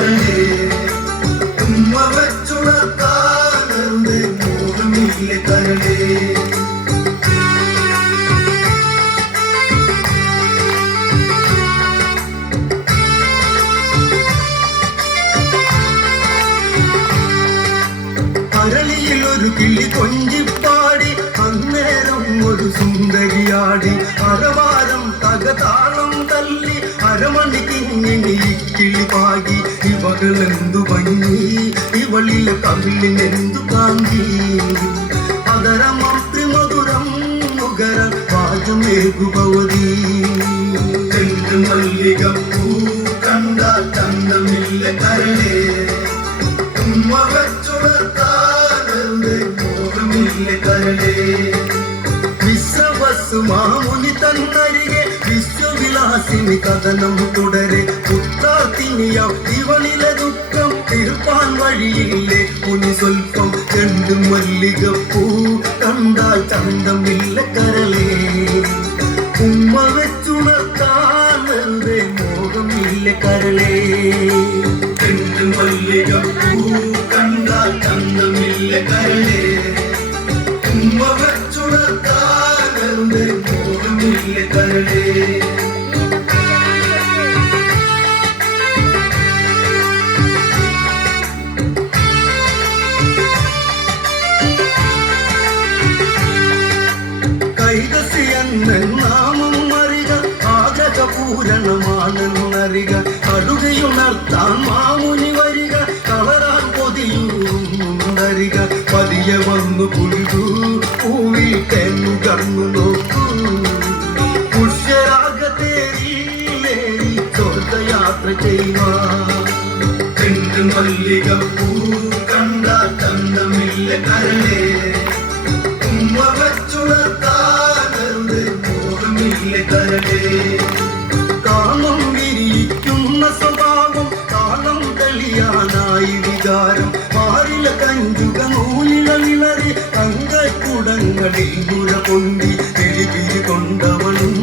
കരളേ ഉമ്മ വെച്ചുണർത്താനേ മോഹമില്ല കരളേ അരളിയിൽ ഒരു കിളി കൊഞ്ചിപ്പാടി അന്നേരം ഒരു സുന്ദരിയാടി അരവാരം തകതാളം തല്ലി അരമണിക്കിങ്ങിനി കിളി പാകി ഇവകളെന്തു ഭംഗി ഇവളിലെ കവിളിനെന്തു കാന്തി അതരമാത്രി മധുരം മുഖര വാജമേകുഭവതി മല്ലികപ്പൂ കണ്ട ചന്തമില്ല കരളേ ഉമ്മ വെച്ചുണർത്താനേ മോഹമില്ല കരളേ വിശ്വവസ്തു മാമുനി തന്നരികെ വിശ്വവിലാസിനി കഥനം തുടരെ പുത്രാത്തിനിയാം ഇവളിലെ ദുഃഖം തീർപ്പാൻ വഴിയില്ലേ മുനി സ്വൽപ്പം രണ്ട് മല്ലികപ്പൂ കണ്ടാൽ ചന്തമില്ല കരളേ ഉമ്മ വെച്ചുണർത്താനേ മോഹമില്ല കരളേ രണ്ട് മല്ലികപ്പൂ കണ്ടാൽ ചന്തമില്ല കരളേ ഉമ്മ വെച്ചുണർത്താനേ മോഹമില്ല കരളേ നാമം അറിക ആഗ്രഹപൂരണമാണെന്നറിക കടുകയുണർത്താൻ മാമുനി വരിക കളറാൻ പൊതിയുണ്ടരിക പതിയെ വന്നു പുൽകൂ പൂവിൽ തെന്നു കണ്ണു നോക്കൂ പുഷ്യരാഗത്തേരിയിലേറി സ്വർഗയാത്ര ചെയ്യുവാൻ രണ്ട് മല്ലികപ്പൂ കണ്ട ചന്തമില്ല കരളേ ഉമ്മ വെച്ചുണർത്താനേ മോഹമില്ല കരളേ കാമം വിരിയിക്കുന്ന സ്വഭാവം കാലം തെളിയാനായി വികാരം മാറില കഞ്ചുക നൂലില വിളറി അങ്കക്കുടങ്ങളിൽ മുര പൊന്തി തെളിപിരി കൊണ്ടവളും